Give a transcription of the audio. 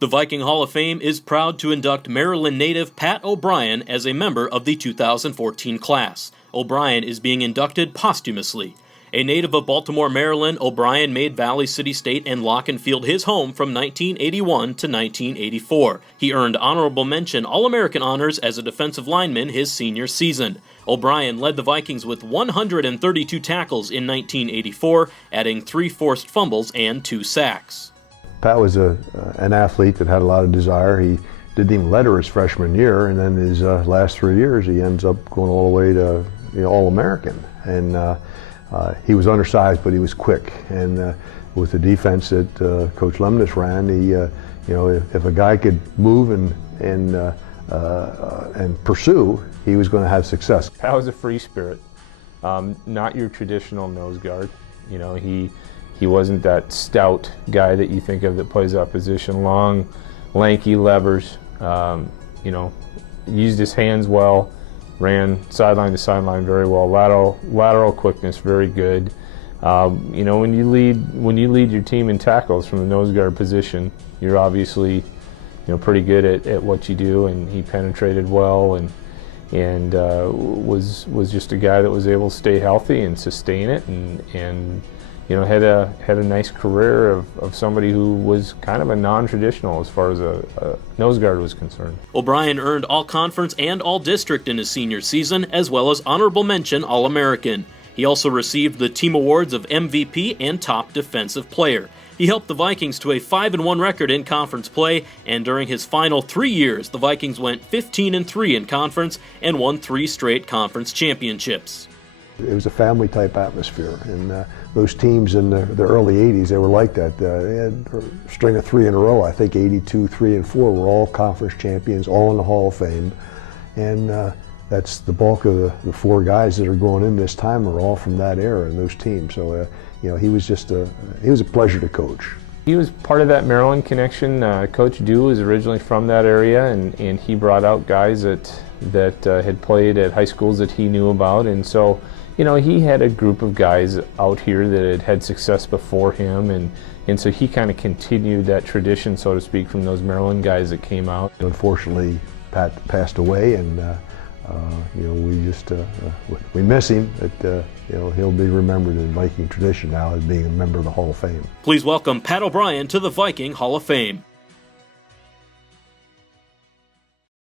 The Viking Hall of Fame is proud to induct Maryland native Pat O'Brien as a member of the 2014 class. O'Brien is being inducted posthumously. A native of Baltimore, Maryland, O'Brien made Valley City State and Lock and Field his home from 1981 to 1984. He earned honorable mention All-American honors as a defensive lineman his senior season. O'Brien led the Vikings with 132 tackles in 1984, adding 3 forced fumbles and 2 sacks. Pat was an athlete that had a lot of desire. He didn't even letter his freshman year, and then his last 3 years he ends up going all the way to All-American. And he was undersized, but he was quick. And with the defense that Coach Lemnis ran, he, if a guy could move and pursue, he was going to have success. Pat was a free spirit, not your traditional nose guard. He wasn't that stout guy that you think of that plays that position. Long, lanky levers, used his hands well, ran sideline to sideline very well. Lateral quickness, very good. When you lead your team in tackles from the nose guard position, you're obviously pretty good at what you do, and he penetrated well and was just a guy that was able to stay healthy and sustain it, and had a nice career of somebody who was kind of a non-traditional as far as a nose guard was concerned. O'Brien earned All-Conference and All-District in his senior season, as well as honorable mention All-American. He also received the team awards of MVP and Top Defensive Player. He helped the Vikings to a 5-1 record in conference play, and during his final 3 years, the Vikings went 15-3 in conference and won 3 straight conference championships. It was a family-type atmosphere, and those teams in the early 80s, they were like that. They had a string of 3 in a row. I think 82, 3, and 4 were all conference champions, all in the Hall of Fame. And that's the bulk of the 4 guys that are going in this time are all from that era and those teams. So, he was just he was a pleasure to coach. He was part of that Maryland connection. Coach Dew was originally from that area, and he brought out guys that had played at high schools that he knew about, and so he had a group of guys out here that had had success before him, and so he kind of continued that tradition, so to speak, from those Maryland guys that came out. Unfortunately, Pat passed away, and we miss him, but he'll be remembered in Viking tradition now as being a member of the Hall of Fame. Please welcome Pat O'Brien to the Viking Hall of Fame.